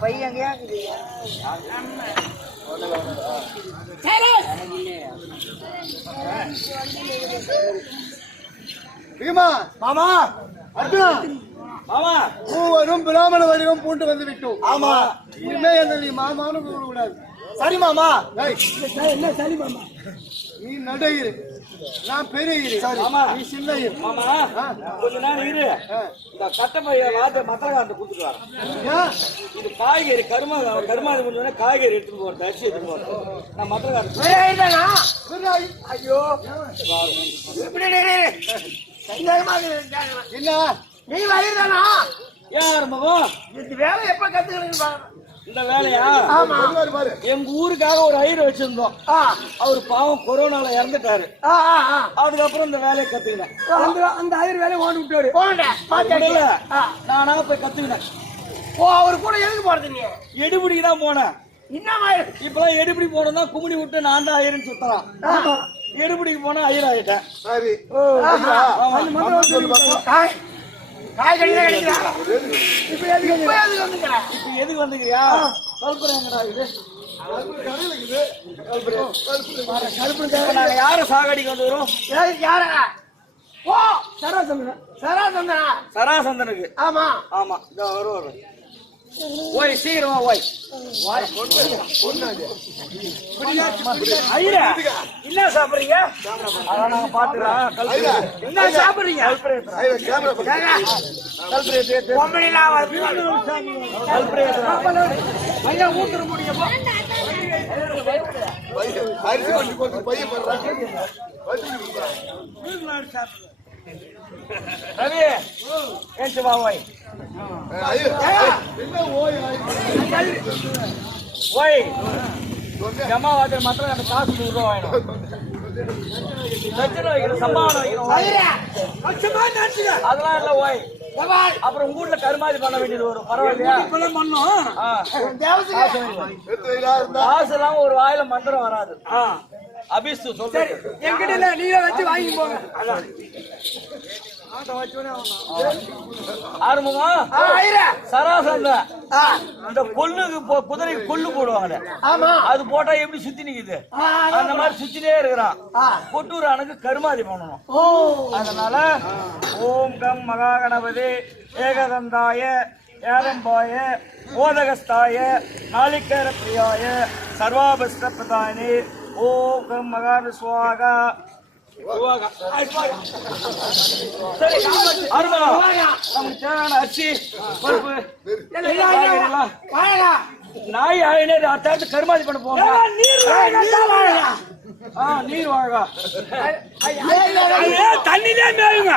பையன் மாமா அர்ஜுனா மாமா மூவரும் பிராமண வடிவம் பூண்டு வந்து விட்டோம். ஆமா இனிமே என்ன நீ மாமான்னு கூப்பிட கூடாது. சரி மாமா. என்ன சரி மாமா? நீ நடுகிரு, நான் பெரிய நீ சின்ன மாமா. கொஞ்ச நேரம் இரு, இந்த கட்டப்பைய வாத்த மத்தலகாரன் கொடுத்துட்டு வரேன். இது காய்கறி கருமாதி முடிஞ்சோடனே காய்கறி எடுத்துட்டு போறேன், அரிசி எடுத்துட்டு போறேன். நான் மத்தலகாரன் ஐயோ என்ன நீ வயிறுதானா? ஏன் மகன் இந்த வேலை எப்ப கத்துக்கிறீங்க? இந்த வேலையா? ஆமா. எங்க ஊருக்காக ஒரு ஐயர் வச்சிருந்தோம். அவரு பாவம் கொரோனால இறந்துட்டாரு. அதுக்கப்புறம் இந்த வேலையை கத்துக்கினேன். அந்த ஐயர் வேலையை ஓடி விட்டாரு. நானா போய் கத்துக்கினேன். ஓ, அவரு கூட எதுக்கு போறது? நீ எடுபடிக்கு தான் போனேன். இப்பெல்லாம் எடுபடி போனோம்னா கும்பிடி விட்டு நான் தான் ஐயர்னு சுத்தலாம். எடுபடிக்கு போனா ஐயர் ஆயிட்டேன். சரி. எதுக்கு வந்துக்கிறியா? யார சாகடிக்கு வந்து வரும்? சராசந்தனுக்கு. ஆமா ஆமா வரும். ஓய் சீக்கிரமா ஓய். என்ன சாப்பிடுறீங்க? என்ன சாப்பிடுறீங்க? ஊத்துற முடியும். ரவி ஏன் வா ஓய். ஓய் ஜமாவாத்திர மாத்திரம் அந்த காசு 100 ரூபா வேணும். லட்சம் வைக்கணும், சம்பாவனை வைக்கணும். அதெல்லாம் இல்ல ஓய். அப்புறம் உங்க வீட்டுல கருமாதி பண்ண வேண்டியது வரும். பரவாயில்லையா? காசு எல்லாம் ஒரு வாயில மந்திரம் வராது. அபிஸ்து சொல்றேன். என்கிட்ட நீங்க வச்சு வாங்கி போங்க. ஆரம்பமா சராசந்த இந்த கொல்லுக்கு குதிரை கொல்லு போடுவாங்க. அது போட்டா எப்படி சுத்தி நிக்குது அந்த மாதிரி சுத்தினே இருக்கிறான். கொட்டூரானுக்கு கருமாதி பண்ணணும். அதனால ஓம் கம் மகா கணபதி ஏகதந்தாய ஏகம்பாய ஓதகஸ்தாய நாளிகேர பிரியாய சர்வாபஸ்த பிரதானி ஓம் கம் மகா சுவாகா. அரிசி பருப்பு நாய் ஆயினே கருமாதி பண்ண போங்க. நீர் வாழகா தண்ணிலே மேயுங்க.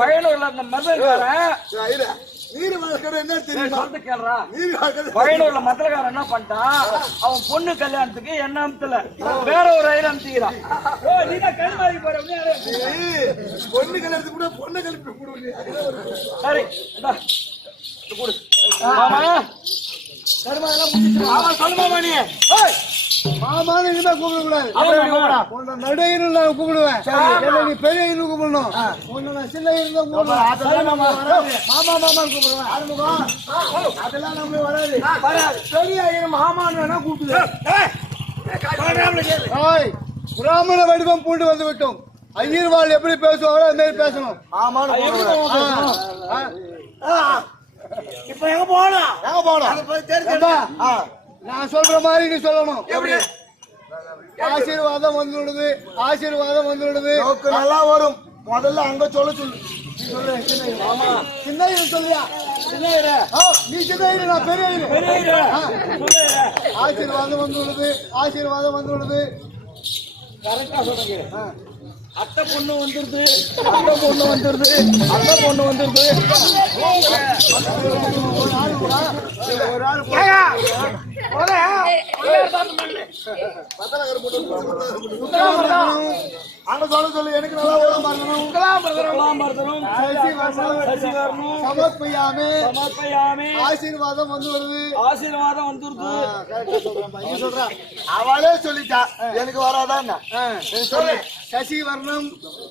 பயனூர்ல அந்த மதுக்காரன் பயனூர்ல மதுக்காரன் என்ன பண்ணிட்டான், அவன் பொண்ணு கல்யாணத்துக்கு என்ன அமுத்தல வேற ஒரு ஐயர் அமுத்திக்கிறான். பொண்ணு கல்யாணத்துக்கு கூட பொண்ணு கல்யாணத்துக்கு சரி மாமான்னு கூப்பிடக்கூடாது. நடுன்னு நான் கூப்பிடுவேன். நீ பெரிய கூப்பிடணும். நான் சின்ன மாமா மாமான்னு கூப்பிடுவேன். அதெல்லாம் நம்ம வராது. பெரிய மாமான்னு வேணா கூப்பிடுவேன். பிராமண வடிவம் பூண்டு வந்து விட்டோம். ஐயர்வாள் எப்படி பேசுவாங்களோ அது மாதிரி பேசணும். இப்ப எங்க போகணும்? எங்க போகணும்? நான் சொல்ற மாதிரி நீ சொல்லணும். ஆசீர்வாதம் வந்துடுது, ஆசீர்வாதம் வந்துடுது. நல்லா வரும். முதல்ல அங்க சொல்ல சொல்லு. நீ சொல்லு சின்ன சொல்லியா? நீ சின்ன நான் பெரிய ஆசீர்வாதம் வந்துடுது, ஆசீர்வாதம் வந்துடுது. கரெக்டா சொல்றீங்க. அத்தை பொண்ணு வந்துருது, அத்தை பொண்ணு வந்துருது, அத்தை பொண்ணு வந்துருது. ஒரு ஆள் அங்க சொல்ல சொல்லு. எனக்கு நல்லா ஓடம் பார்க்கணும். சமர்ப்பயாமே ஆசீர்வாதம் வந்து வருது, ஆசீர்வாதம் வந்துருது. அவளே சொல்லிட்டா, எனக்கு வராதான். சொல்லு. சசி வர்ணம்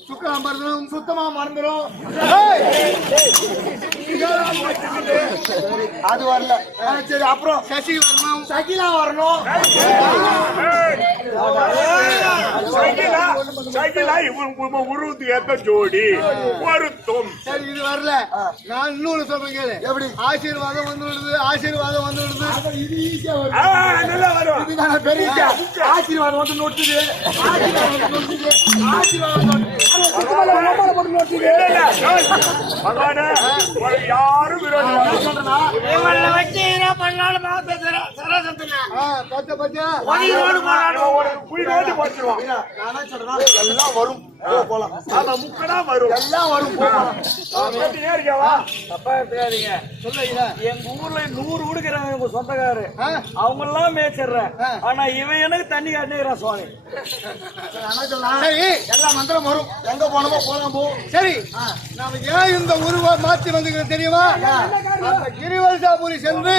சுக்லாம்பரம் சுத்தமா மறந்துடும். அது வரல. சரி, அப்புறம் சசி வரணும், சகிலா வரணும். உருவத்து ஏத்த ஜோடி வருத்தம். சரி, இது வரல. நான் இன்னொரு சொல்றேன் கேளு. எப்படி? ஆசீர்வாதம் வந்து விடுது, ஆசீர்வாதம் வந்து விடுது. இது ஈஸியா வரும். நல்லா வரும். இதுதான் பெரிய ஆசீர்வாதம் வந்து நோட்டுது, ஆசீர்வாதம் வந்து நோட்டுது, ஆசீர்வாதம் போட்டு நோட்டுது. யாரும் எல்லாம் வரும். போலாம். முக்கடா வரும். எல்லாம் வரும். எங்க ஊர்ல 100 ஊடுக்கிறாங்க உங்க சொந்தக்காரு. அவங்க எல்லாம் மேய்ச்சிடுறேன். ஆனா இவன் எனக்கு தண்ணி காட்டினேன் சுவாமி. சரி, எல்லா மந்திரம் வரும். எங்க போனோமோ போலாம் போ. சரி, நாம ஏன் இந்த உருவ மாற்றி வந்துக்கிறது தெரியுமா? அந்த கிரிவல்சாபுரி சென்று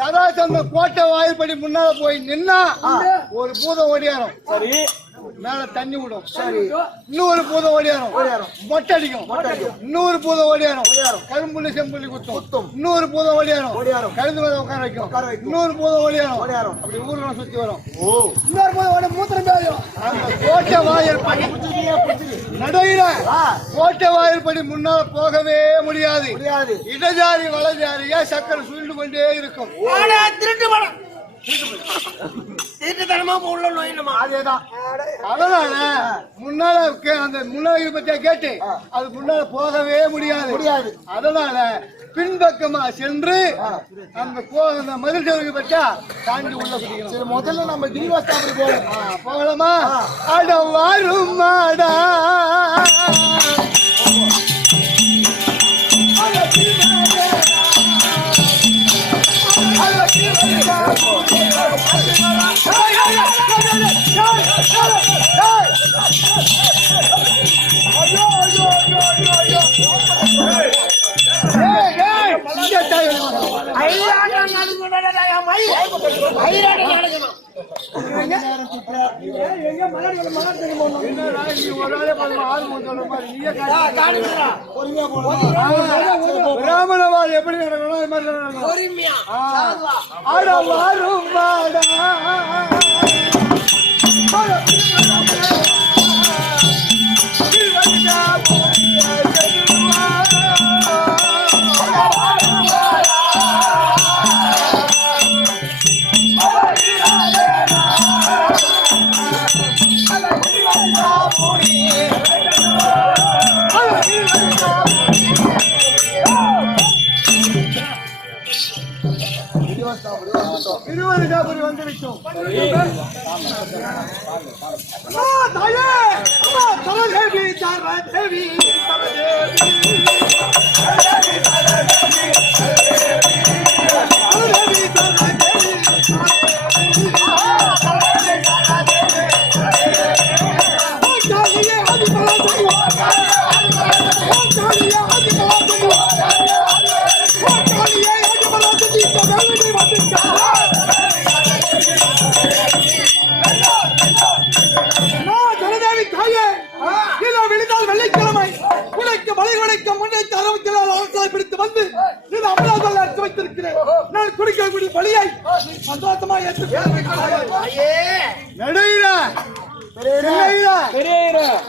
சதாசந்த கோட்டை வாயில்படி முன்னால போய் நின்னா ஒரு பூதம் ஓடியாரும். சரி, மேல தண்ணி விடும். சரி, இன்னொரு பூதம் ஓடியாரும், மொட்டை அடிக்கும். இன்னொரு பூதம் ஓடியாரும், கரும்புள்ளி செம்புள்ளி குத்தும். இன்னொரு பூதம் ஓடியாரும், கழுந்து மேல உட்கார வைக்கும். இன்னொரு பூதம் ஓடியாரும், அப்படி ஊர்ல சுத்தி வரும். இன்னொரு பூதம் ஓட மூத்திரம் பேரும். அந்த கோட்டை வாயில் படி நடையில கோட்டை வாயில் படி முன்னால போகவே முடியாது. இடஜாரி வலஜாரியா சக்கரை சுருண்டு கொண்டே இருக்கும். அதேதான். அதனால முன்னால அந்த முன்னாடி பத்தியா கேட்டு அது முன்னால போகவே முடியாது. அதனால பின்பக்கமா சென்று அந்த மதில் சவுக்கு பற்றா தாண்டி உள்ள குதிக்கணும். சரி, முதல்ல நம்ம கிரிவாஸ்தாபுரி போகலாமா? அட வாரும் மாடா பிராமணவாள் எப்படி நடக்கணும் அது மாதிரி நடக்கணும். திருவருகாபுரி வந்து விட்டோம். வெள்ளிக்கிழமை உனக்கு மலை உடைக்க முன்னைக்கு அரவத்தினால் அரசாய் பிடித்து வந்து இது அமலாதல் அடித்து வைத்திருக்கிறேன். நான் குடிக்கக்கூடிய பலியை சந்தோஷமா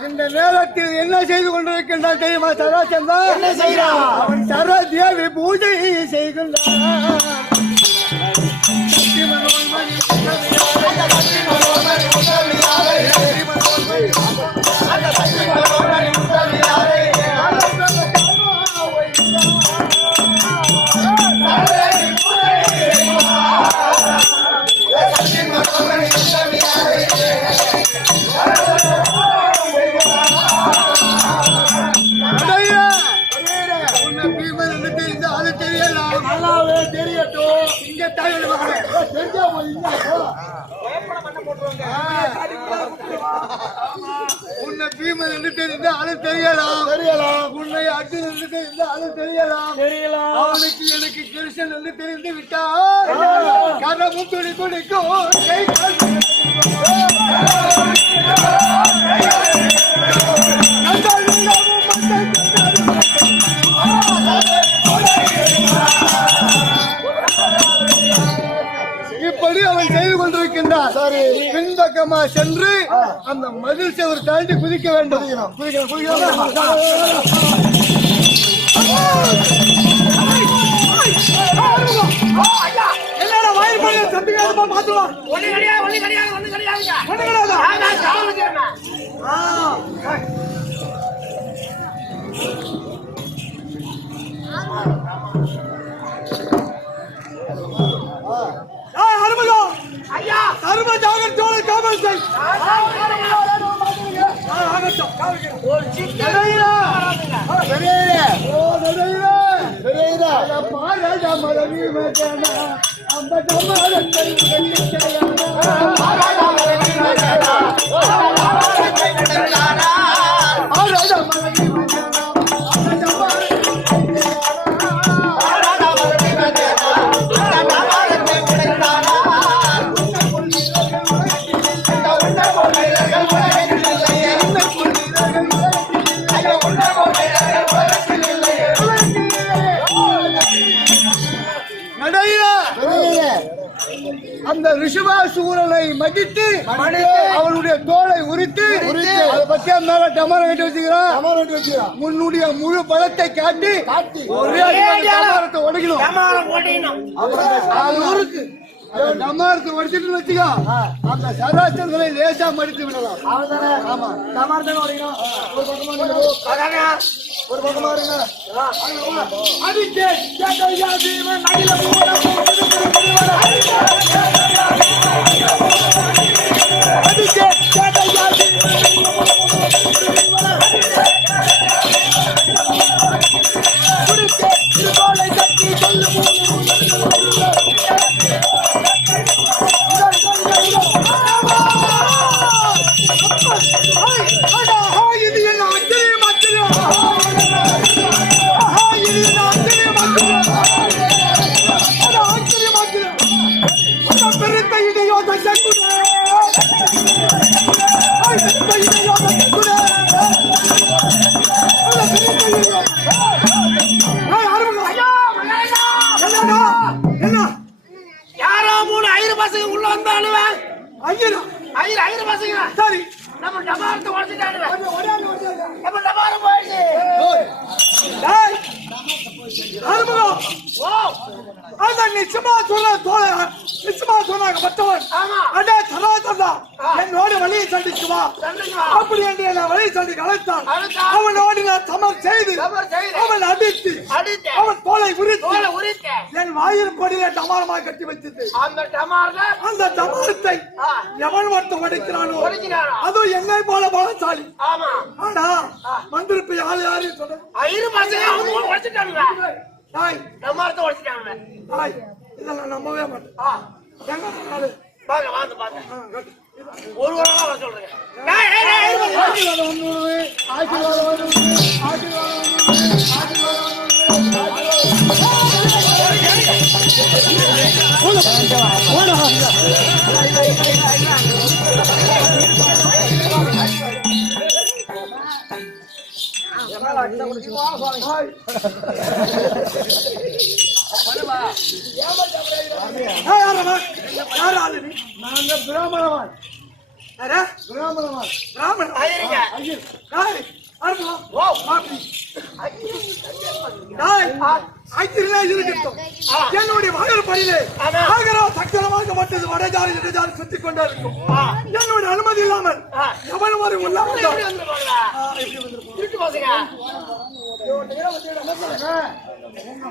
இந்த நேரத்தில் என்ன செய்து கொண்டிருக்கின்றான் தெரியுமா? சராசந்தா என்ன செய்யறான்? அவன் சரதேவி பூஜை செய்கின்றான். உன்னை பீமன் என்று தெரிந்த அது தெரியலாம் உன்னை அர்ஜுன் என்று தெரிந்த அது தெரியலாம் அவனுக்கு எனக்கு கிருஷ்ணன் என்று தெரிந்து விட்டார் கரமும் துணி துணிக்கும் கை கால் இப்படி அவன் செய்து கொண்டிருக்கின்றான். பின்பக்கமா சென்று அந்த மதில் செவர் தாண்டி குதிக்க வேண்டும். என்னடா வாயில் பண்ணி தம்பிக்காரமா மாத்துவா ஒண்ணு கிடையாது அருமகம் ஐயா சர்வ ஜாகிரதையோட காவல் செய் ஒரு சின்ன அந்த ரிஷபாசூரனை மடித்து அவனுடைய தோலை உரித்து அதை பத்தி மேல டமாரம் கட்டி வச்சுக்கிறான். முன்னுடைய முழு பலத்தை காட்டி ஒரே டமாரத்தை உடைக்கணும். டமாரத்தை உடைச்சிட்டு வச்சுக்கோ அந்த சராசரங்களை லேசா மடித்து விடலாம். ஆமா டமாரத்தை உடைக்கணும். ஒரு பக்கமா இருங்க. யாரோ 3 ஐயர் பசங்க உள்ள வந்தாலும் ஐயர் பசங்க சரி நம்ம டமாரத்தை உடைச்சிட்டாங்க. நம்ம டமாரம் போயிடுச்சு. அருமகம் ஓ அந்த நிச்சயமா சொன்னாங்க மற்றவன் அடே சராசரா என்னோட வழியை சந்திக்குவா அப்படி என்று என்ன வழியை சண்டி அழைத்தான். அவனோடு நான் சமர் செய்து அவன் அடித்து அவன் தோலை உரித்து என் வாயில் கொடியில டமாரமாக கட்டி வைத்தது. அந்த டமாரத்தை எவன் மட்டும் உடைக்கிறானோ அதுவும் என்னை போல பலசாலி. ஆனா வந்திருப்ப யாரையும் சொல்ல ஐயர் பசங்க உடைச்சிட்டாங்க. டமாரத்தை உடைச்சிட்டாங்க. இதெல்லாம் நம்பவே மாட்டேன். எங்க நாடு ஒரு வாரம் சொல்றேன். நாங்க பிராமணவான் என்னுடைய மகள் பணியிலே சக்கரமாக்கப்பட்டது வடஜாரி இடஜாரி சுத்திக் கொண்டே இருக்கும். என்னுடைய அனுமதி இல்லாமல் எவன் ஒரு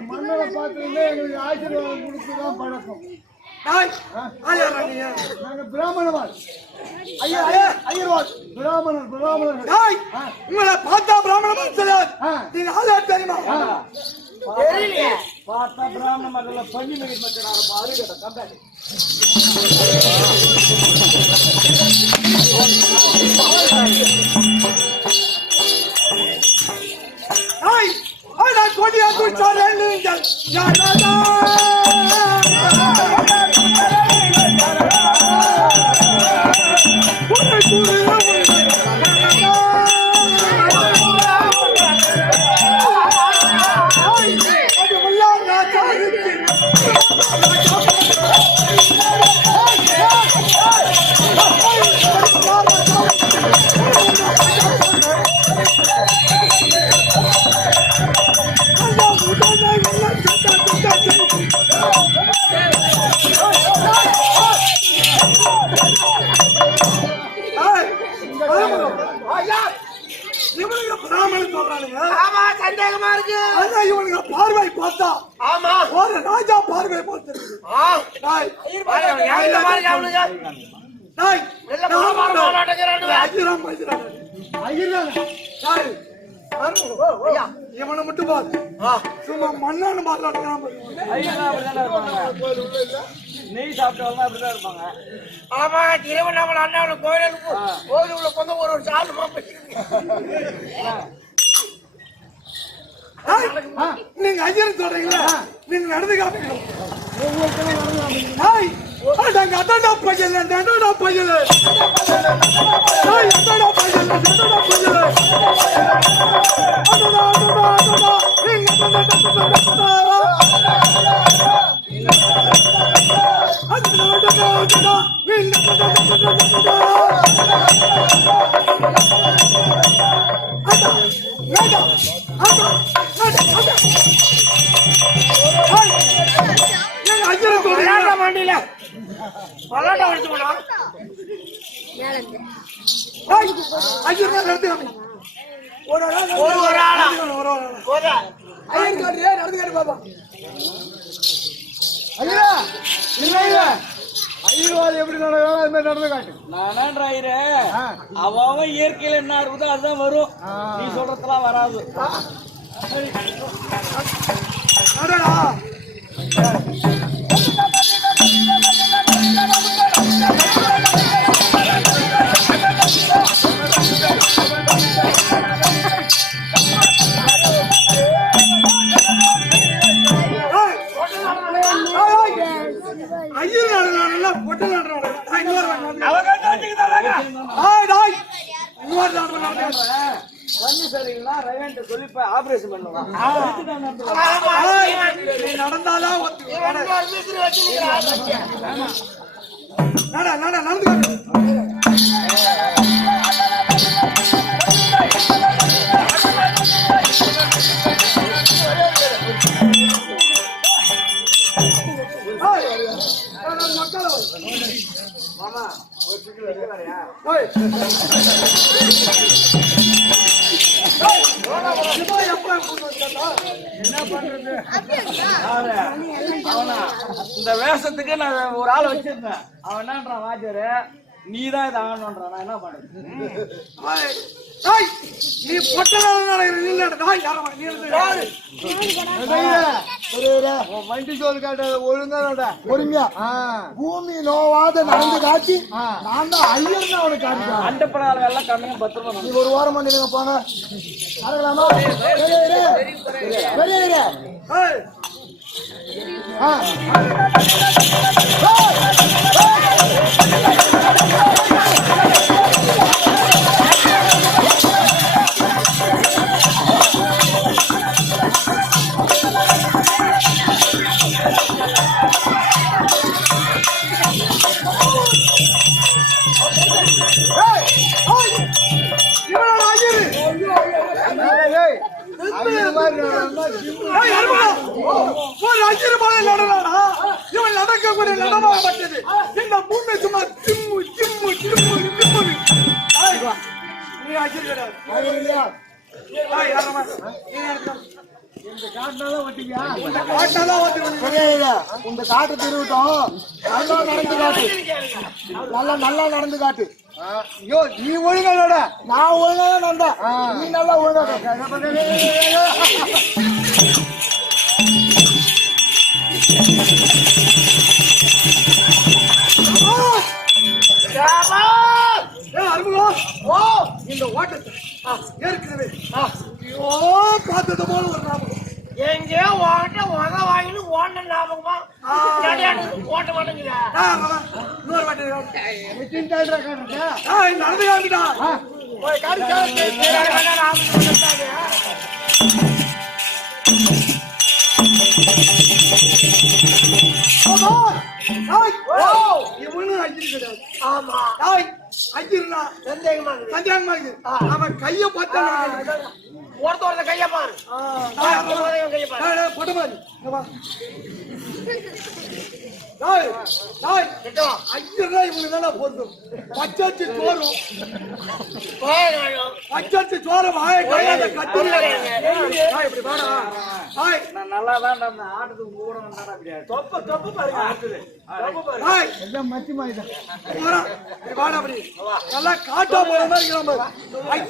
மன்னரை பார்த்துருந்தே எங்களுக்கு ஆசீர்வாதம் கொடுத்துதான் பழக்கம். நாங்க பிராமணவான் உங்களை பார்த்தா பிராமணன் தெரியுமா? பார்த்தா பிராமண மகள பண்ணி மிக சந்தேகமா இருக்கு. இவனுக்கு பார்வை பார்த்தா ஆமா ஒரு ராஜா பார்வை பார்த்து இவனை மட்டும் பாரு சும்மா மண்ணான்னு பாருங்க. நெய் சாப்பிட்டவங்க அப்படிதான் இருப்பாங்க. ஆமா திருவண்ணாமலை அண்ணாவுல கோயிலுக்குள்ள கொண்டு ஒரு சாப்பிட்டு நீங்க ஐயர் சொல்றீங்களா? நீங்க நடந்து காமிக்கணும். அதான்டா பையன் அதான்டா பையன் அதான்டா பையன் அதான்டா பையன் மாண்டில பல்லாட்ட வச்சு போனா ஒரு ஆளா நடந்து காட்டு பாப்பா. ஐயா இல்ல ஐயர்வாதி எப்படி நடந்து காட்டு. நானான்ற ஐயரே அவன் இயற்கையில என்ன இருக்குதோ அதுதான் வரும். நீ சொல்றதுலாம் வராது. கண்ணு சரிங்களா ரவேண்ட சொல்லி ஆபரேஷன் பண்ணுவான். நடந்தாலும் இந்த வேஷத்துக்கு நான் ஒரு ஆள் வச்சிருந்தேன். அவன் என்னன்றான் வாத்தியாரு, நீதான் இதை ஆகணும்ன்றான். நான் என்ன பண்றது? நீ வண்டி சோறு காட்ட ஒழுங்கா பொறுமையா பூமி நோவாத நடந்து காட்டி நான் தான் ஐயர் அவனுக்கு காட்டுறேன். அண்டப்படாத எல்லாம் கண்ணையும் பத்திரமா நீ ஒரு வாரம் பண்ணிடுங்க போங்க. அடங்கலாமா இவன் நடக்கக்கூடிய நடமாட்டது இந்த பூமி சும்மா சிம்மு சிம்மு சிம்மு சிம்மு. இந்த காட்டு திருவிட்டோம். நல்லா நடந்து காட்டு. நல்லா நடந்து காட்டு. ஐயோ நீ ஒழுங்கா நான் ஒழுங்கா நடந்தேன். நீ நல்லா ஒழுங்கா அருமகம் ஓ இந்த ஓட்டத்தை ஏற்கனவே ஐயோ பார்த்தது போல ஒரு ஞாபகம் எங்கேயோ ஓட்ட உத வாங்கிட்டு ஓட்ட ஞாபகமா ஓட்ட மாட்டேங்குதா இன்னொரு வாட்டி நடந்து காமிடா ஆமா சந்தேகமா இருக்கு அவன் கைய பார்த்தா ஒருத்த கைய பாரு கைய பாரு போட்ட மாதிரி பொருந்தும் பச்சாச்சு சோறும் பச்சாச்சு சோறும் நல்லா தான் ஆட்டத்துக்கு கூட தொப்ப தொப்பு பாருங்க நல்லா காட்டா போற மாதிரி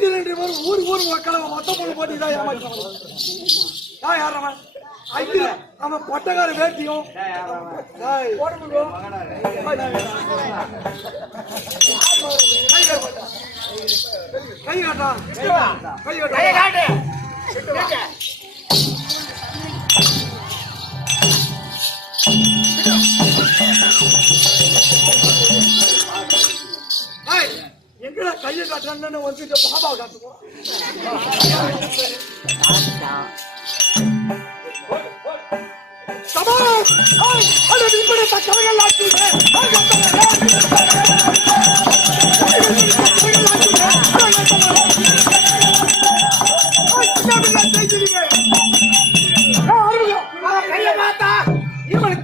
இருக்கிறோம் ஊர் ஊர் மக்களை மொத்த பொண்ணு போட்டுதான் ஏமாற்ற யாரவன் அவன் பொட்டக்கார வேட்டியும் கை காட்டா கை காட்டு எங்கடா கையை காட்டுறான்னு வந்து பாபா காட்டுவோம்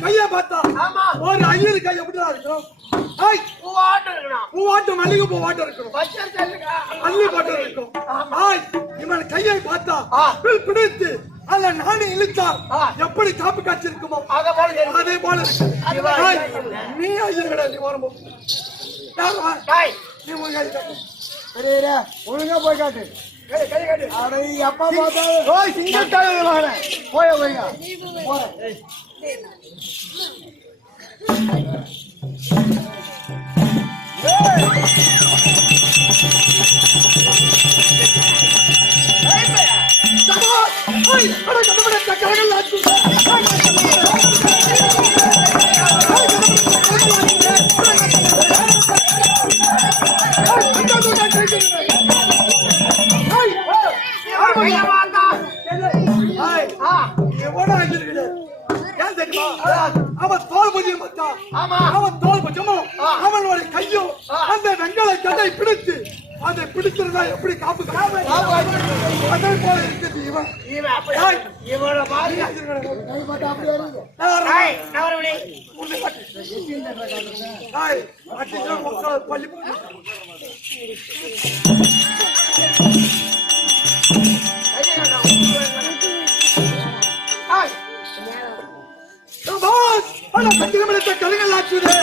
கைய பார்த்தா ஒரு ஐயரு கைய எப்படிதான் இருக்கும் பூவாட்டு மல்லிகை பூ வாட்டம் இருக்கணும் அள்ளி பாட்டம் இருக்கும் இவன் கையை பார்த்தா பிடித்து அல்ல நானே இழுத்தால் எப்படி காப்பு காட்சி இருக்குமோ அதே போல நீ ஐயர்கள நீ வரும்போது நீ ஒழுங்கா போய் காட்டு எப்ப பார்த்தாலும் சிங்கத்தான போய போய்ங்க அவன் தோல் பஜ்ஜியும் அவன் தோல் பஜ்ஜமும் அவனுடைய கையும் அந்த வெங்கல கட்டை பிடித்து அதை பிடிச்சிருந்தா எப்படி காப்பு அதே போல இருக்குது இவன் பள்ளி கலைகள் ஆச்சுது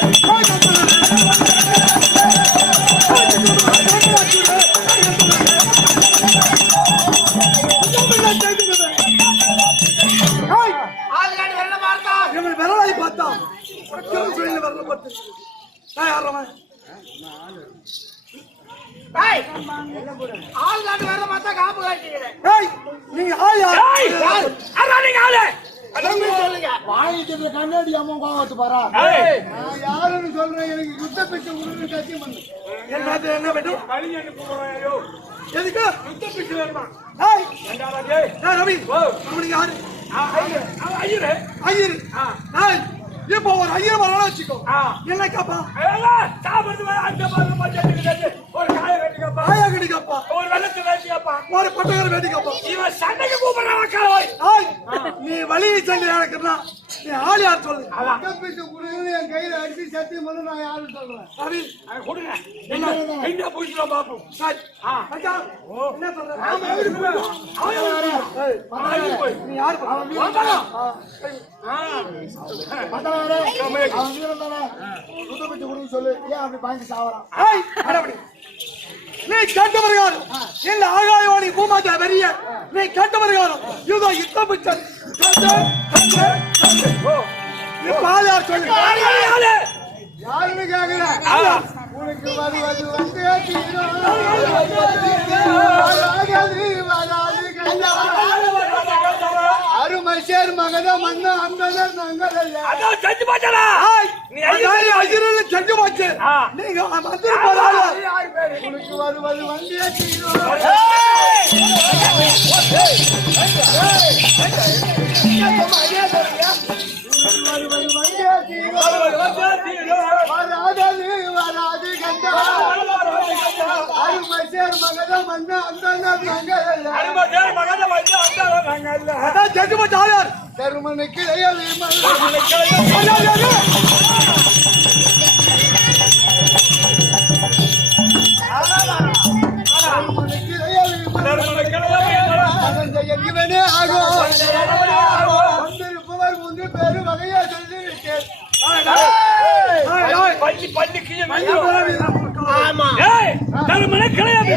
விரலாய் பார்த்தா வரல பார்த்து நீங்க கண்ணாடி அம்மா கோவத்து பாரா யாருன்னு சொல்றேன் எனக்கு யுத்த பிச்சை உடனே சத்தியம் பண்ணு என்ன வேண்டும் எதுக்கு யுத்த பிச்சை வேணுமா ரவி யாரு ஐயரு இப்போ ஒரு ஐயர் வரலாம் வச்சுக்கோ என்ன காப்பா ஒரு காய கட்டிக்கப்பா ஒரு வெள்ளத்தை வேட்டிக்கப்பா ஒரு பட்டகரை வேட்டிக்கப்பா இவன் சண்டைக்கு கூப்பிடுறான் நீ வழியை சண்டை நடக்கிறா நீ ஆள் யார் சொல்லு என் கையில அடிச்சு சத்தியம் பண்ண நான் யாரு சொல்றேன் ரவி கொடுங்க என்ன போயிட்டு பாப்போம் என்ன சொல்ற நீ யாரு சொல்லு ஏன் அப்படி பாய்ச்சி சாவறான் நீ கேட்ட வருகாரம் இந்த ஆகாயவாணி பூமாஜா வெறிய நீ கேட்ட வருகாரம் இதோ யுத்தம் பிச்சர் யாருன்னு கேக்குற உனக்கு வருவது வந்தே தீரும். வராது வராது கண்டா. அருமை சேர் மகத மன்ன அந்தனர் நாங்கள் அதான் செஞ்சு போச்சடா நீ அஜிரல செஞ்சு போச்சு. நீங்க வந்து போறாரு. உனக்கு வருவது வந்தே தீரும். வராது கண்டா. அருமை சேர் மகத மன்ன அந்தனர் நாங்கள் அதான் செஞ்சு போச்சு. ஆயார் தருமனுக்கு வந்திருப்பவர் முன்பு பெரு வகையா சொல்லிவிட்டேன். பள்ளி பள்ளி ஆமா ஏய் தருமனே கிடையாது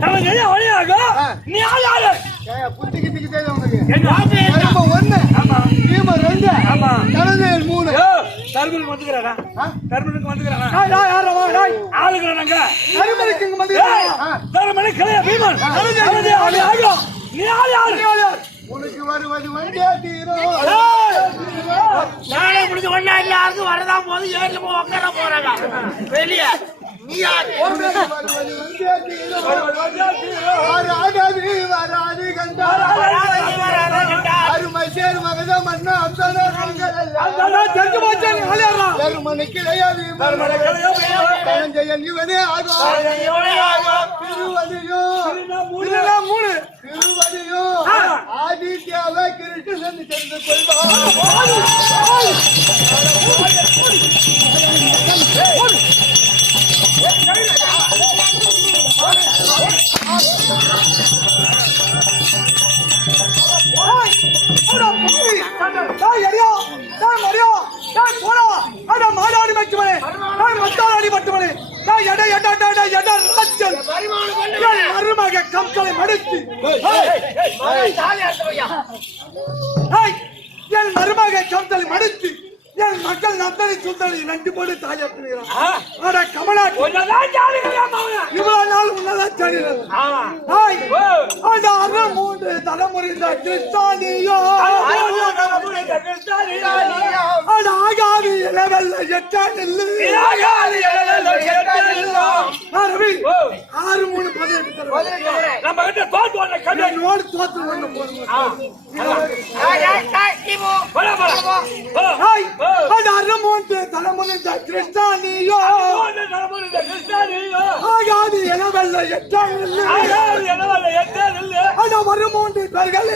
தவன் ஏன் வழியாகும் நீ யாரு புத்தி கிட்டிக்கு தெரியும் உங்களுக்கு. என்ன ஒண்ணு டீம் ரெண்டு தனஞ்சயன் மூணு. தருமனுக்கு வந்துக்கிறானா தருமனுக்கு வந்துக்கிறானா ஆளுங்கிறாங்க தருமனுக்கு இங்க வந்து தருமனே கிடையாது பீமன் வழியாகும் நீ யாரு உனக்கு வருவது வந்தே தீரும். நானே முடிஞ்ச ஒண்ணா எல்லாருக்கும் வரதான் போது ஏழு உட்கார போறாங்க வெளியே நீ யாரு வருவது வந்தே தீரும். வராது கண்டா. அருமை சேர் மகத மன்ன அந்தனர் செஞ்சு போச்சு. தருமனுக்கு தனஞ்சயன் இவனே ஆகும். திருவதியும் மூணு திருவதியும் ஆதித்யாவை கிருஷ்ணன் தெரிந்து கொள்வார். கம்களை மடுத்து என் மருமக கம்களை மடுத்து என் மக்கள் நந்தனை சுந்தனை ரெண்டு போடு தாயாற்றுகிறான். கமலா இவ்வளவு நாள் உன்னதான் தெரிகிறது. மூன்று தலைமுறை கிறிஸ்தானியோ ஆகாது இளவல்ல எட்டான் இல்லை 6-3-18 நம்ம கிட்ட தோத்து ஒண்ணு கண்ணோடு தோத்து ஒண்ணு மூன்று தலைமுறை கிறிஸ்தானியோ ஆகாது இளவல்ல எட்டான் இல்லை வரும் மூன்று பேர்கள்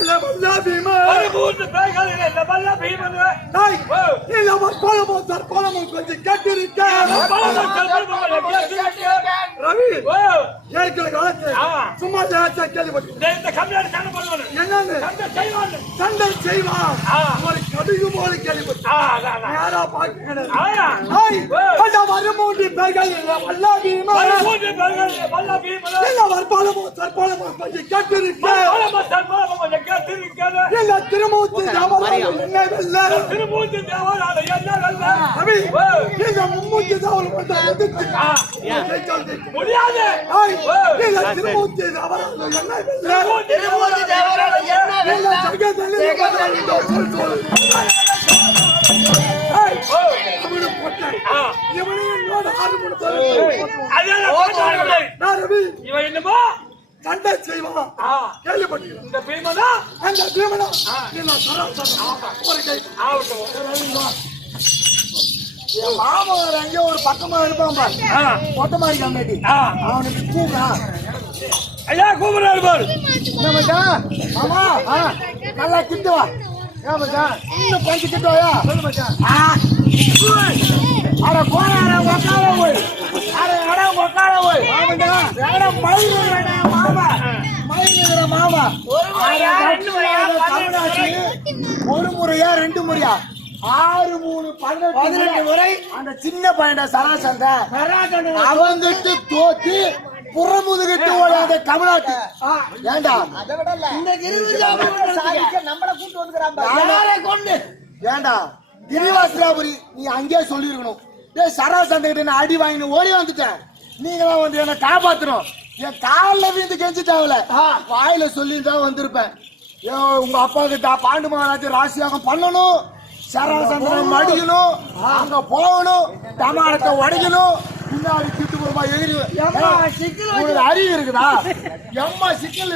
தற்கொலமும் கொஞ்சம் கேட்டிருக்க ரவி ஏற்கனவே காலத்தில் சும்மா கேள்விப்பட்டேன். என்னன்னு சண்டை செய்வான் ஒரு கடுகு போல கேள்விப்பட்டேன். யாரா பாக்கிறேன் வரும் மூன்று பேர்கள் வற்போலமோ தற்போலமோ கொஞ்சம் கேட்டிருக்க திருமூர்த்தி மும்மூர்த்தி முடியாது திருமூர்த்தி இவன் என்னமோ சண்டை செய்வான் கேள்விப்பட்டீங்க. இந்த பீமனா அந்த பீமனா மாமா எங்கேயோ ஒரு பக்கமா இருப்பான் பாரு மொட்டை மாதிரி கம்மிட்டி அவனுக்கு கூப்பிடா ஐயா கூப்பிடுறாரு பாரு. என்ன மச்சான் மாமா நல்லா கிட்டுவா ஏன் மச்சான் இன்னும் பஞ்சு கிட்டுவாயா சொல்லு மச்சான். அட போன உக்கார போய் அட இடம் உக்கார போய் இடம் மயிலுங்கிற மாமா மயிலுங்கிற மாமா ஒரு முறையா 2 முறையா 6-3-18 முறை அந்த சின்ன பையன் சராசந்த அவங்கிட்டு தோத்து புறமுதுகிட்டு ஓடாத கமலாட்டி ஏண்டா ஏண்டா கிரிவாசராபுரி நீ அங்கேயே சொல்லிருக்கணும். டேய் சராசந்துக்கிட்ட நான் அடி வாங்கினு ஓடி வந்துட்டேன். நீங்களாம் வந்து என்ன காப்பாத்தணும். என் காலில் வீந்து கெஞ்சிட்டாவில வாயில சொல்லிதான் வந்திருப்பேன். உங்க அப்பா கிட்ட பாண்டு மகாராஜ் ராசியாகம் பண்ணணும், சராசந்திரம் அடிக்கணும், அங்க போகணும், டமாரத்தை உடைக்கணும், பின்னாடி திட்டு குடும்பமா எகிரி உங்களுக்கு அறிவு இருக்குதா? எம்மா சிக்கல்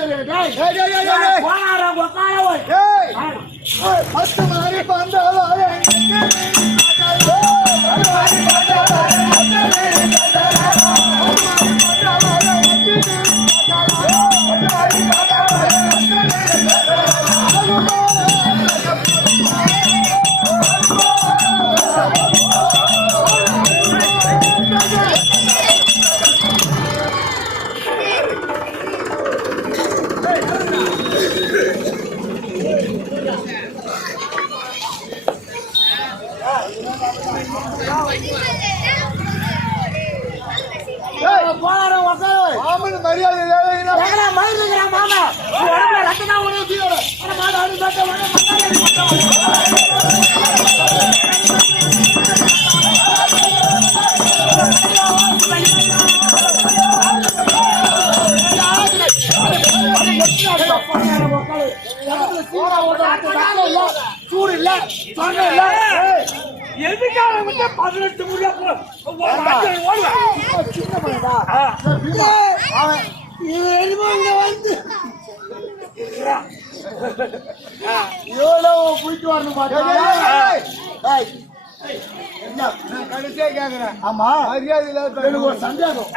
சூடு இல்ல சொன்ன இல்ல எதுக்காக வந்து 18 முறை சின்ன பையனா எவ்வளவு போயிட்டு வரணும் கடைசியா கேக்குறேன். ஆமா எனக்கு ஒரு சந்தேகம்.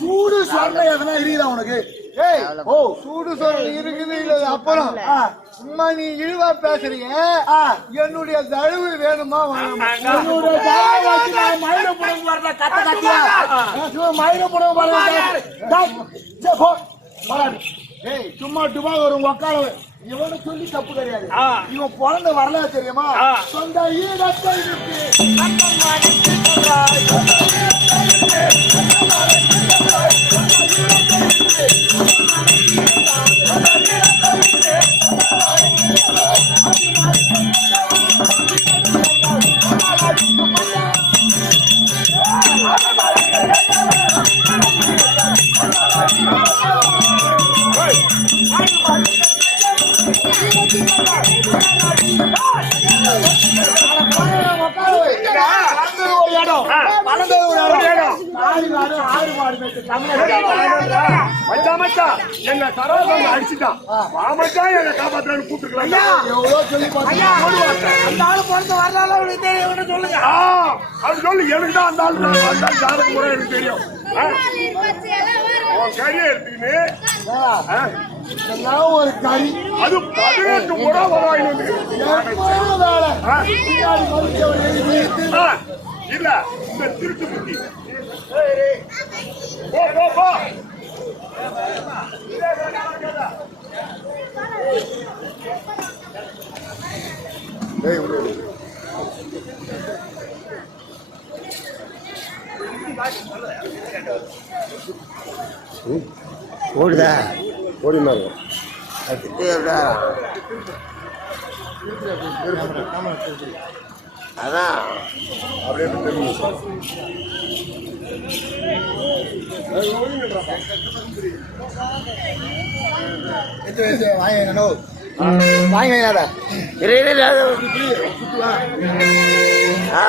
சூடு சொன்ன எதனா இருக்குதா உனக்கு? ஓ சூடு சொன்ன இருக்குது இல்ல அப்புறம் சும்மா நீ இழிவா பேசுறீங்க. என்னுடைய தழுவு வேணுமா? என்னுடைய மயிலப்புடம் வர்ற கத்த கத்தியா மயிலப்புடம் சும்மா டுபா வரும் உக்கால இவனை சொல்லி தப்பு கிடையாது. இவன் பிறந்த வரல தெரியுமா? சொந்த ஈடத்தை என்ன சராசம் அடிச்சுட்டான். மாமச்சான் என்ன காப்பாற்றான்னு கூப்பிட்டுருக்கலாம். சொல்லுங்க அது சொல்லு. எனக்கு தான் அந்த ஆள் ஜாதகம் முறை எனக்கு தெரியும். கையை எடுத்துக்கின்னு ஒரு கறி அது 18 முறை வராயினது இல்ல. இந்த திருட்டு புத்தி போ ஓடுதா ஓடினாரு. அதான் அப்படியே தெரியும்.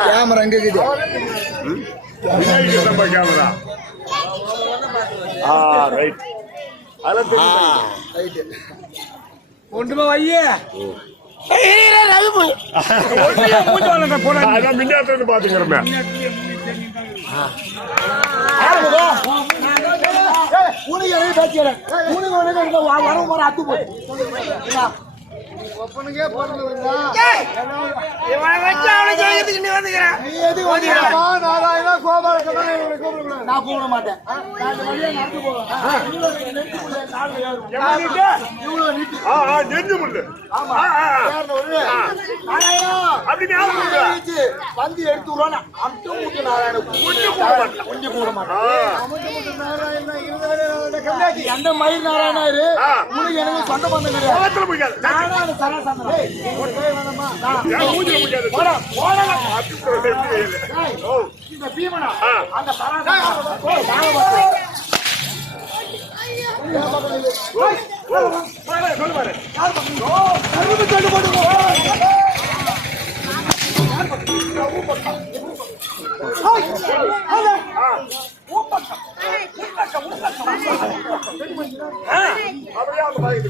கேமரா எங்க இருக்குது? Camera right. ஒன்றுமா வையே மின்னாத்து பாத்துக்கிறோமே. ஒப்பனுக்கே பிறந்தவங்க நான் கூப்பிட மாட்டேன். பந்தி எடுத்து எந்த மயில் நாராயணாரு உனக்கு எனக்கு சொந்த பந்தம் கிடையாது. அந்த சராசந்திரம். ஏன் மூஞ்சில முடியாது? போடா, போடா. இந்த பீமனா அந்த சராசந்திரம். போய், வாங்க பாத்து. சொல்லு பாரு. அப்படியே அவங்க பாதிக்கு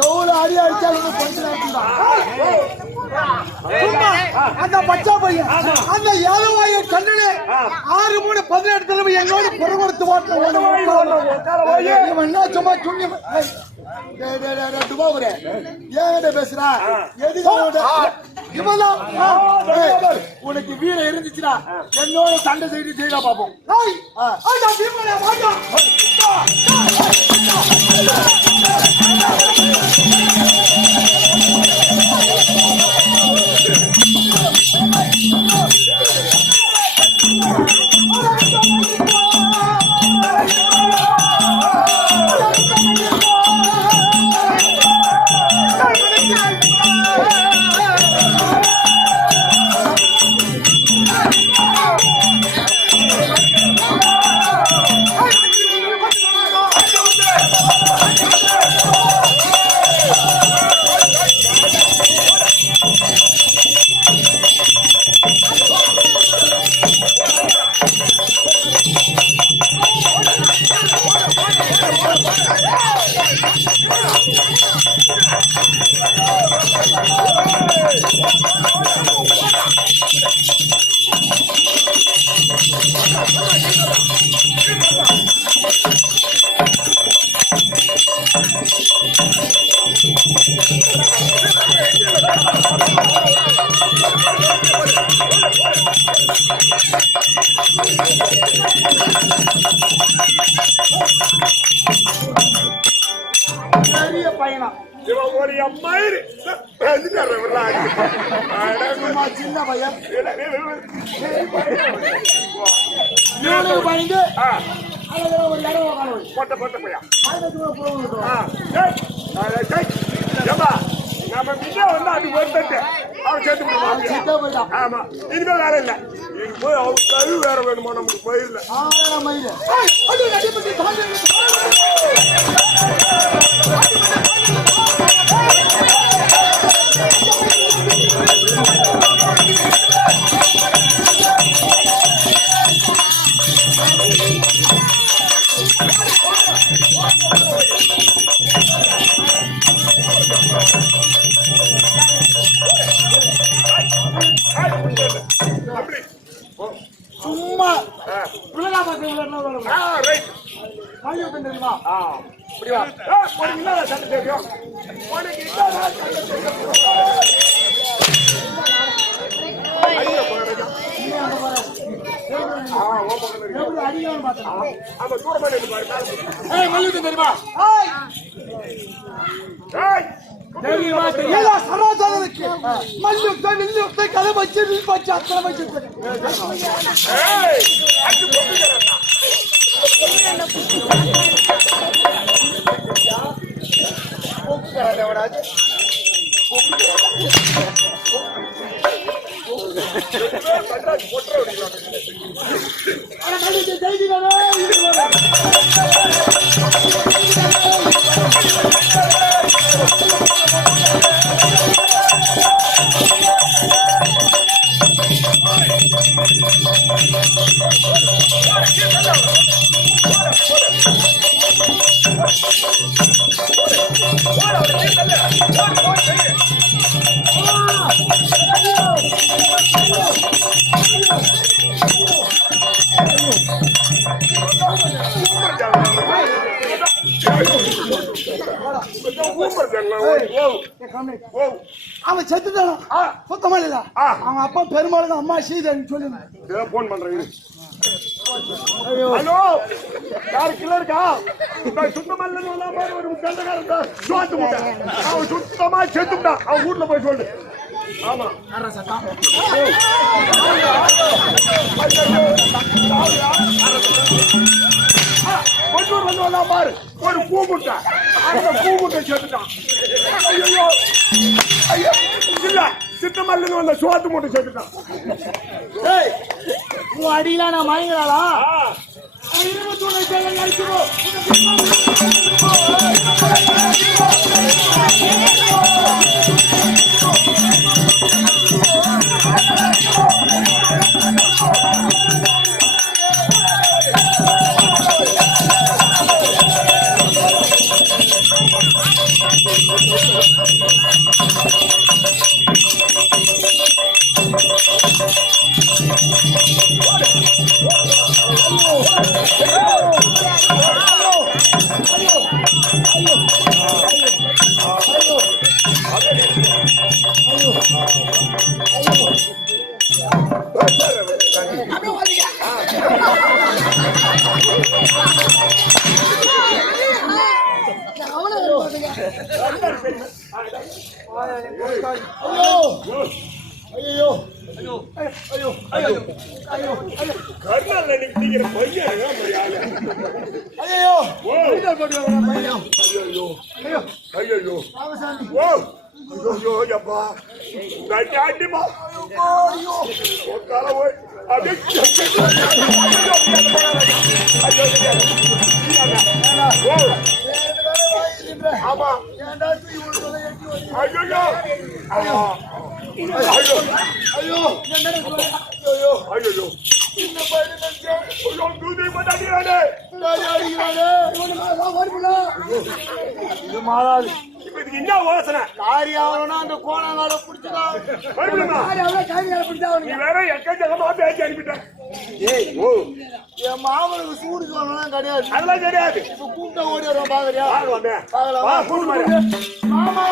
எவ்வளவு அடி அடிச்சாலும் கொஞ்ச அந்த பச்சா பையன் அந்த ஏழவாய கண்ணுல 6-3-18 தடவை என்னோட புறவரத்து ஓட்டுல என்ன சும்மா சுண்ணி பேசுறா உனக்கு வீரம் இருந்துச்சுன்னா என்னோட சண்டை செய்யலாம் பாப்போம். சின்ன பையன் பயந்து ஒரு இடம் பொட்ட பையன் நம்ம மின்ன வந்து அது வருத்தட்டு அவன் சேர்த்து போயிட்டான். ஆமா இனிமே வேலை இல்லை. இனி போய் அவங்க கழுவு வேற வேணுமா நமக்கு பயிரில் சும்மா தெரியுமா? கதை வச்சு அத்தனை வச்சு அவன் செத்துட்டான். சுத்தமா இல்ல. அவன் அப்பா பெருமாள் அம்மா சீதன் சொல்லி போன் பண்றேன். ஹலோ யாரு கிள இருக்கா? சுத்தமா இல்ல ஒரு அவன் சுத்தமா செத்துட்டான். அவன் வீட்டுல போய் சொல்லு. ஆமா கொண்டூர் வந்து சொன்னா பாரு ஒரு பூமுட்டை அந்த பூமுட்டை சேர்த்துட்டான் ஐயோ ஐயோ இல்ல சித்தமல்ல வந்த சோத்து மூட்டை சேர்த்துட்டான் உன் அடியில நான் மயங்கிறாளா கர்நாடக நிக்கிற பையன் ஐயோ ஐயோ ஓ ஐயோ யப்பா கட்டாடிமா ஐயோ ஒக்கால போய் அப்படியே ஆமா ஐயோ ஐயோ ஐயோ ஐயோ ஐயோ இந்த பையன் ஐயோ தூதி பட்டாடிறானே இது மாறாது இப்ப இதுக்கு என்ன வாசனை காரி ஆகணும்னா அந்த கோணங்கால பிடிச்சதா மறுபடியுமா நீ வேற எக்கச்சக்கமா பேசி அனுப்பிட்டேன் ஓ என் மாமனுக்கு சூடு சொல்லலாம் கிடையாது அதெல்லாம் கிடையாது இப்ப கூப்பிட்ட ஓடி வரோம் பாக்குறியா வாங்க பார்க்கலாம் வா கூட்டு மாரு மாமா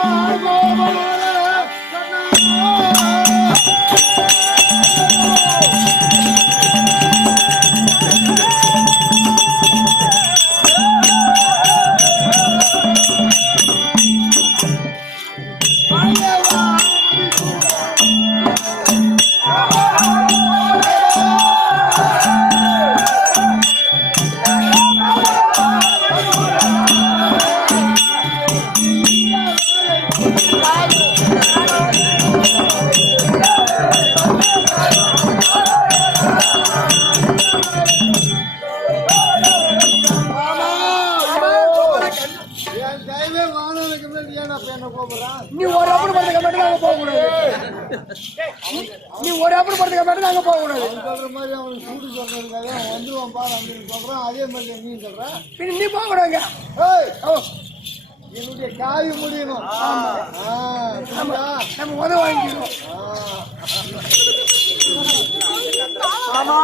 நீ ஒரு அப்படி படத்துக்கு மட்டும் நாங்க போக கூடாது நீ ஒரு அப்படி படத்துக்கு மட்டும் நாங்க போக கூடாது சொல்ற மாதிரி அவனுக்கு சூடு சொல்றதுக்காக அவன் வந்துருவான் பாரு அப்படின்னு சொல்றான் அதே மாதிரி நீ சொல்ற நீ போக கூடாங்க என்னுடைய காரியம் முடியணும் நம்ம உதவ வாங்கிக்கிறோம் மாமா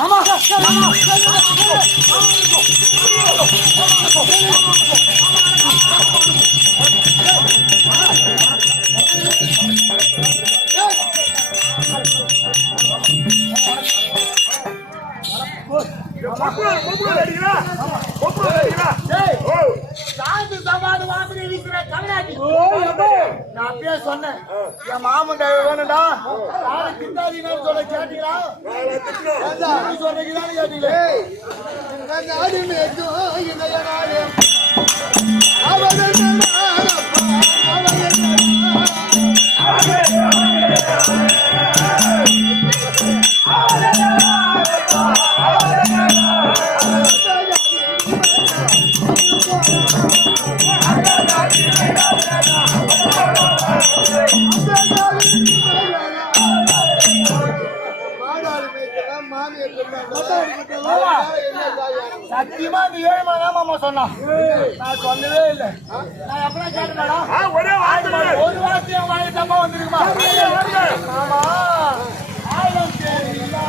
மாமா நான் அப்பயே சொன்னேன் என் மாமன் வேணும்டா கிண்டாதீங்கன்னு சொல்ல கேட்டீங்களா சொல்றீங்களான்னு கேட்டீங்களே சத்தியமா இந்த 7 மணி தான் மாமா சொன்னான் நான் சொல்லவே இல்லை நான் எப்படின்னா கேட்டேன் ஒரே வார்த்தை ஒரு வார்த்தையை வாங்கி தப்பா வந்துருக்குமா மாமா ஆயிரம் சரிங்களா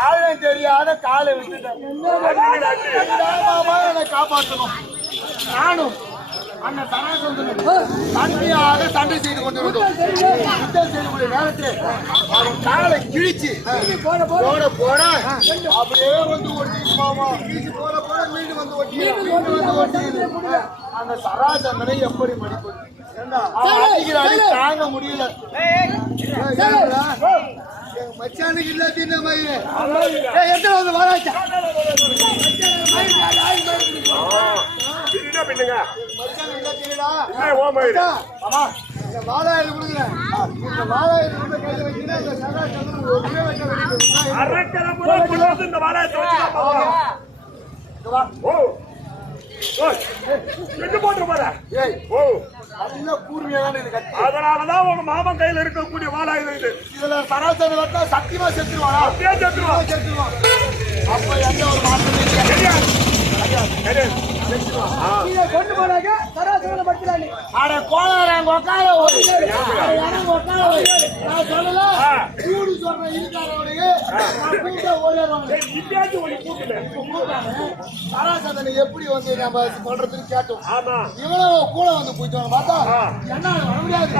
ஆழம் தெரியாத காலை விட்டுட்டேன் என்னை காப்பாற்றணும் நானும் அந்த சராசரன் தனியாக சண்டை செய்து கொண்டிருந்தோம். யுத்தம் செய்யக்கூடிய நேரத்தில் அவன் காலை கிழிச்சு போட அப்படியே வந்து ஒட்டி மாமா கிழிச்சு போட மீண்டும் வந்து ஒட்டி அந்த சராசரனை எப்படி மதிப்பது? அடிக்கிற அடி தாங்க முடியல. மச்சானுக்கு இல்ல தின்ன மயிறு எத்தனை வாராச்சா வாழாயிரம் கொடுக்குறேன். இந்த வாழாயிரம் ரூபாய் கையில் வச்சுன்னா இந்த சராசரன் ஒரு கிலோ வைக்க அதனாலதான் உங்க மாமன் கையில இருக்கக்கூடிய வாழாயுதம் இது. இதுல சராசரி வட்டா சத்தியமா செத்துருவானா? செத்துருவான். அப்ப எந்த ஒரு மாற்றம் கொண்டு போனாங்க சராசரி படுத்துறாங்க. அட கோளாரங்க உட்கார நான் சொல்லல கூடு சொல்ற இருக்காரோடைய சராசரி எப்படி வந்து நம்ம பண்றதுன்னு கேட்டோம். இவனும் கூட வந்து போயிட்டு பார்த்தா என்ன வர முடியாது.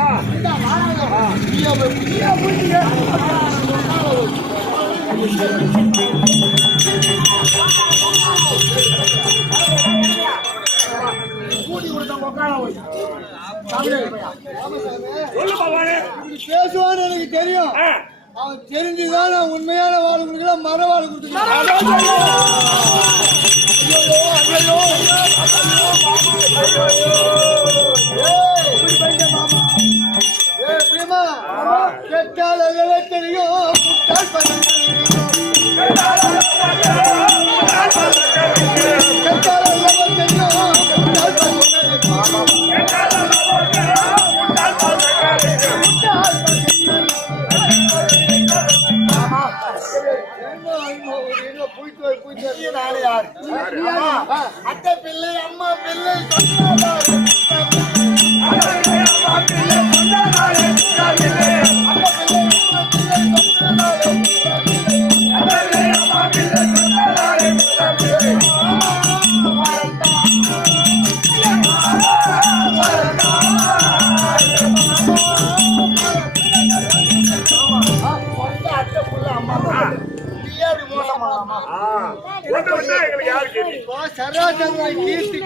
பேசுவான்னு எனக்கு தெரியும். அவன் தெரிஞ்சுதான் நான் உண்மையான வாழ் கொடுக்கல மர வாழ் கேட்டால் தெரியும். அத்தை பிள்ளை அம்மா பிள்ளை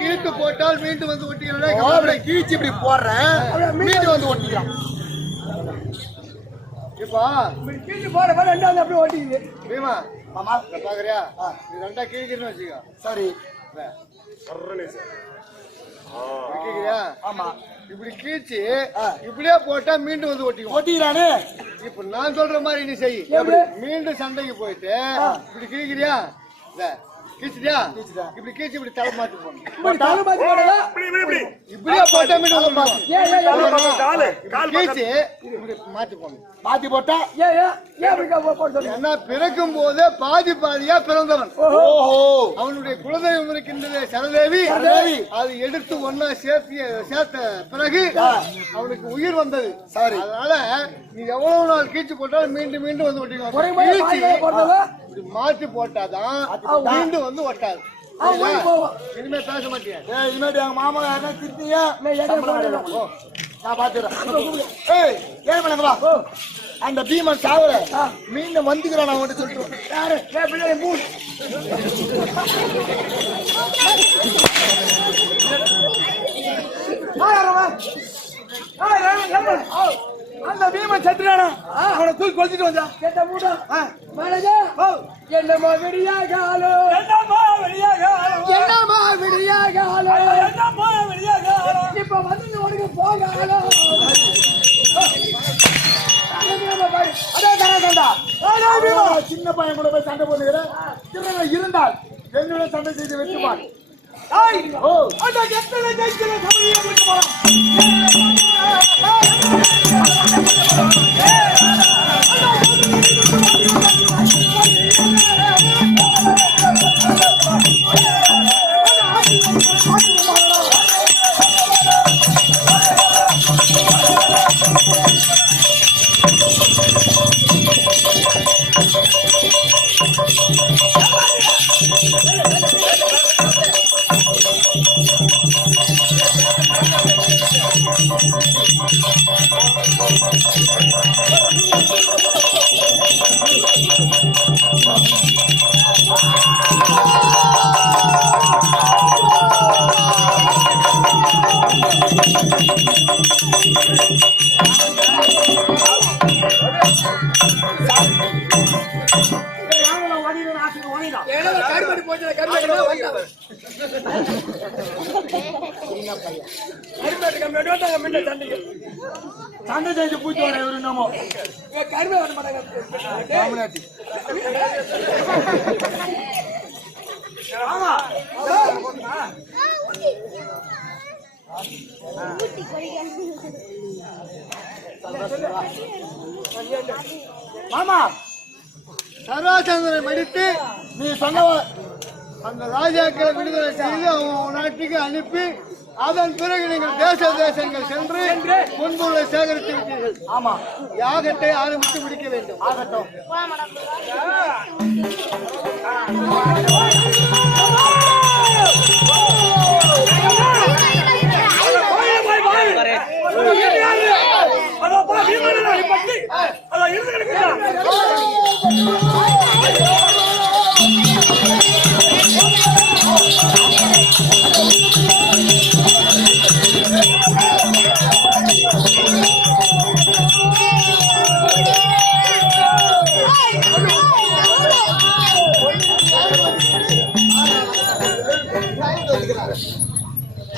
கீழ்த்து போட்டால் மீண்டும் வந்து ஒட்டிக்கிறேன். கீழ்ச்சி இப்படி போடுறேன் மீண்டும் வந்து ஒட்டிக்கிறான். இப்பா கீழ்ச்சி போற ரெண்டாவது அப்படியே ஒட்டிக்குது. தெரியுமா மாமா பாக்குறியா? நீ ரெண்டா கீழ்க்கிறேன்னு வச்சுக்கோ. சரி ஆமா இப்படி கீழ்ச்சி இப்படியே போட்டா மீண்டும் வந்து ஒட்டிக்கிறானு. இப்ப நான் சொல்ற மாதிரி நீ செய். மீண்டும் சண்டைக்கு போயிட்டு இப்படி கீழ்க்கிறியா கீழ்ச்சியா இப்படி கீழ்ச்சி இப்படி தலை மாத்தி போடணும். இப்படியே போட்டா மீண்டும் கீழ்ச்சி இப்படி மாத்தி போடணும். மாத்தி போட்டா என்ன பிறக்கும் போதே பாதி பாதியா பிறந்தவன். அவனுடைய குலதெய்வம் இருக்கின்றது சரதேவி. அது எடுத்து ஒன்னா சேர்த்த பிறகு அவனுக்கு உயிர் வந்தது. சரி அதனால நீ எவ்வளவு நாள் கீழ்ச்சி போட்டாலும் மீண்டும் மீண்டும் வந்து ஒட்டிக்குவான். மாற்றி போட்டாதான் மீண்டும் வந்து ஒட்டாது. இனிமே பேச மாட்டேன். இனிமேட்டு எங்க மாமா யாரா திட்டியா நான் பாத்துறேன். ஏன் பண்ணுங்க வா அந்த பீமன் சாவர மீண்டும் வந்துக்கிறான். அவன் சொல்லிட்டு யாரு அந்த பீமன் சத்துறானா அவனை தூக்கி கொளுத்திட்டு வந்தா கேட்ட மூடா என்னமா விடியா காலோ இப்ப வந்து உனக்கு போகாலோ சின்ன பையன் கூட போய் சண்டை போட்டுக்கிற இருந்தால் என்னோட சண்டை செய்து வெட்டுப்பான். சண்டை செஞ்சு பூச்சி வர இவரு என்னமோ கருமே வர மாட்டாங்க. ஆமா மாமா சர்வாச்சந்திரனை மடித்து நீ சொன்ன அந்த ராஜாக்களை விடுதலை செய்து அவன் நாட்டுக்கு அனுப்பி அதன் பிறகு நீங்கள் தேச தேசங்கள் சென்று முன்பொருளை சேகரித்து விட்டீர்கள். ஆமா, யாகத்தை ஆரம்பித்து முடிக்க வேண்டும். ஆகட்டும்.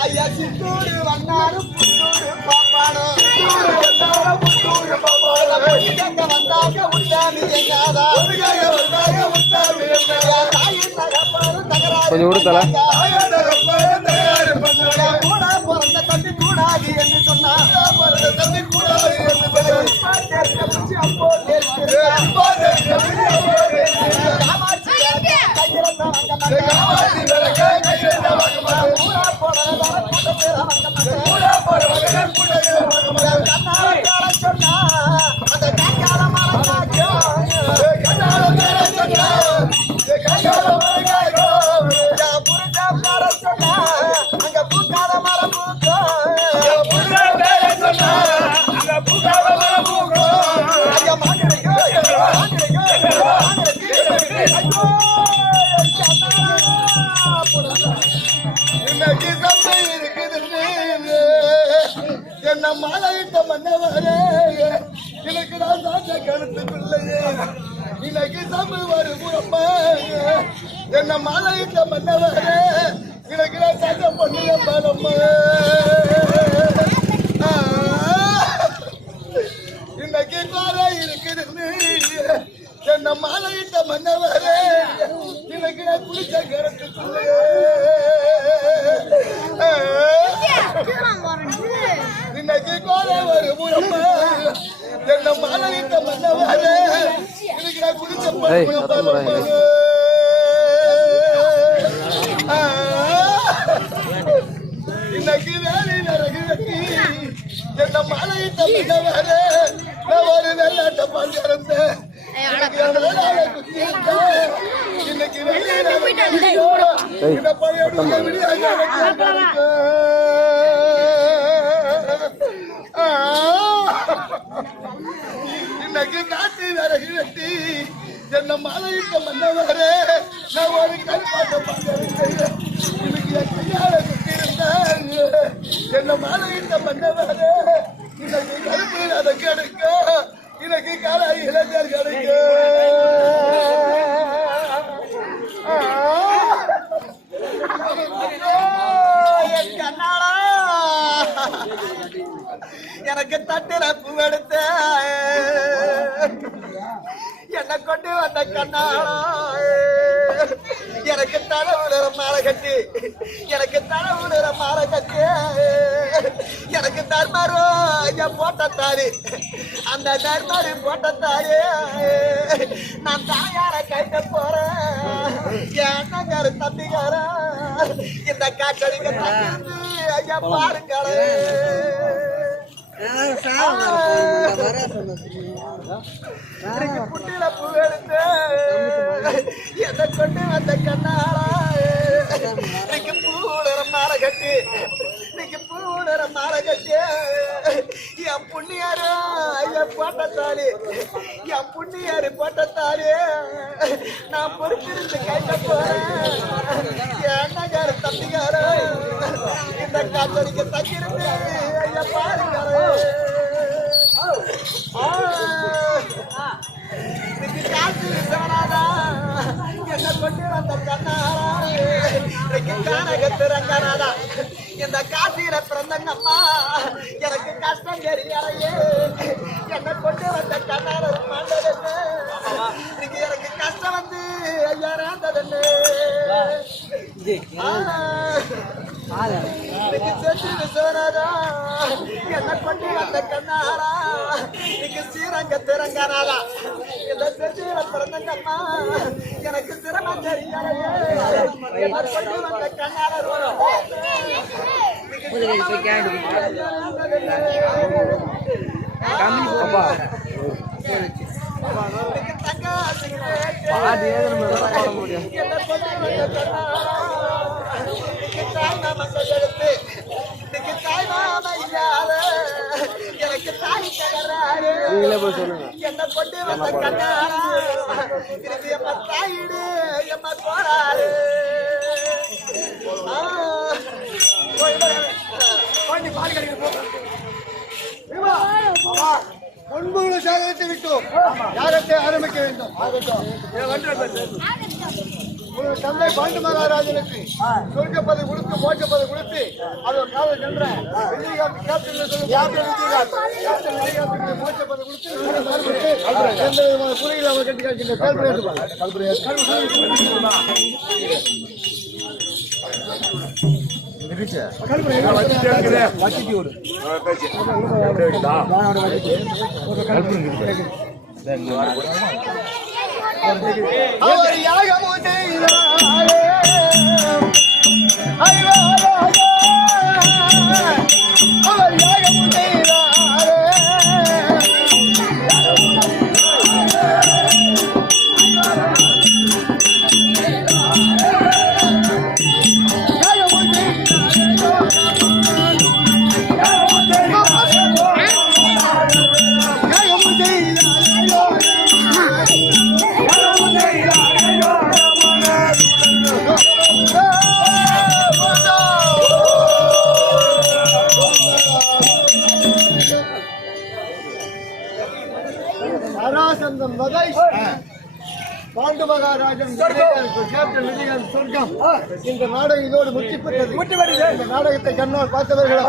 ஐயா சித்தூரு வந்தாரு புத்தூரு பாப்பானோ புத்தூரு பாப்பானோ வந்தாங்க உண்டாமி எங்காதா கொஞ்சம் விடுத்தல கூட பிறந்த தம்பி கூடாது என்று சொன்னா தம்பி கூடாது என்ன மாலையிட்ட மன்னவரே எனக்கு நான் தாண்ட கருத்து பிள்ளையே இன்னைக்கு தமிழ் வருமா என்ன மாலையிட்ட மன்னவரே எனக்கு நான் தாண்ட பண்ணிய பலம்மா இன்னைக்கு காரா இருக்குது என்ன மாலையிட்ட மன்னவரே இன்னைக்கு நான் குளிச்ச கருத்து பிள்ளையே இன்னைக்கு கோலை வருமா என்ன மாலையிட்ட மன்னவரே இன்னைக்கு நான் குடிச்ச இன்னைக்கு வேலை நரகு வெட்டி என்ன மாலையிட்ட மன்னவரே நான் ஒரு வெள்ளாட்ட பால் இறந்தேன் இன்னைக்கு இன்னைக்கு காட்டி விறகு வெட்டி என்ன மாலையிட்ட மன்னவரே நான் ஒரு கல்பாட்ட பார்க்கிறேன் இன்னைக்கு என் கையால குத்திருந்தேன் என்ன மாலையிட்ட மன்னவரே இன்னைக்கு கருப்பு அதை கிடைக்க இன்னைக்கு கால இளைஞர் கிடைக்க எனக்கு தட்டுல பூவெடுத்த என்ன கொண்டு வந்த கண்ணாளா எனக்கு தலைவுல மாலை கட்டி எனக்கு தலைவுல மாலை கட்டி எனக்கு தர்மாரோ ஐயா போட்ட தாரி அந்த தர்மாரி போட்ட தாரி நான் தாயார கைட்ட போறேன் என் அண்ணங்காரு தம்பிக்கார இந்த காய்ச்சலிங்க தங்கிருந்து ஐயா பாருங்களே புட்டில பூ எடுத்து எதை கொண்டு வந்த கண்ணாளா இன்னைக்கு பூடர மாலை கட்டி இன்னைக்கு பூடர மாலை கட்டி என் புண்ணியாரு என் போட்டத்தாலே என் புண்ணியாரு போட்டத்தாலே நான் பொறுத்திருந்து கைட்ட போறேன் என் அண்ணகாரு தம்பிக்காரு இந்த காத்தடிக்க தங்கிருந்து ஐயா பாருங்காரு இன்னைக்கு காசு விசாராதா என்ன கொண்டு வந்த கண்ணாரா இன்னைக்கு கானகத்து ரங்கனாதா இந்த காசியில பிறந்தங்கம்மா எனக்கு கஷ்டம் தெரியலையே என்ன கொண்டு வந்த கண்ணார மாண்டதுன்னு இன்னைக்கு எனக்கு கஷ்டம் வந்து ஐயா ராந்ததுன்னு இன்னைக்கு செஞ்சு விசாராதா என்ன கொண்டு வந்த கண்ணாரா இன்னைக்கு ஸ்ரீரங்க திறங்கனாதா இந்த செஞ்சியில பிறந்தங்கம்மா எனக்கு சிரமம் தெரியலையே என்ன கொண்டு வந்த கண்ணார எனக்கு தாய் தகராறு என்ன கொண்டு வந்த கண்ணாரா திருப்பி எம்ம தாயிடு எம்ம போறாரு பால் கிடைக்கிற முன்புகளை சேகரித்து விட்டோம் யாகத்தை ஆரம்பிக்க வேண்டும் உங்கள் தந்தை பாண்டு மகாராஜனுக்கு சொர்க்கப்பதை கொடுத்து மோட்சப்பதை கொடுத்து அது காலம் சென்ற மோட்சப்பதை கொடுத்து எந்த விதமான குறையில் அவர் கட்டி அவர் யாகமும் செய்தாரே அவர் யாகமும் செய்தாரே சராசந்தம் வகை பாண்டு மகாராஜன் கேப்டன் விஜயகாந்த் சொர்க்கம் இந்த நாடகம் இதோடு முற்றி பெற்றது. இந்த நாடகத்தை கண்ணால் பார்த்தவர்கள்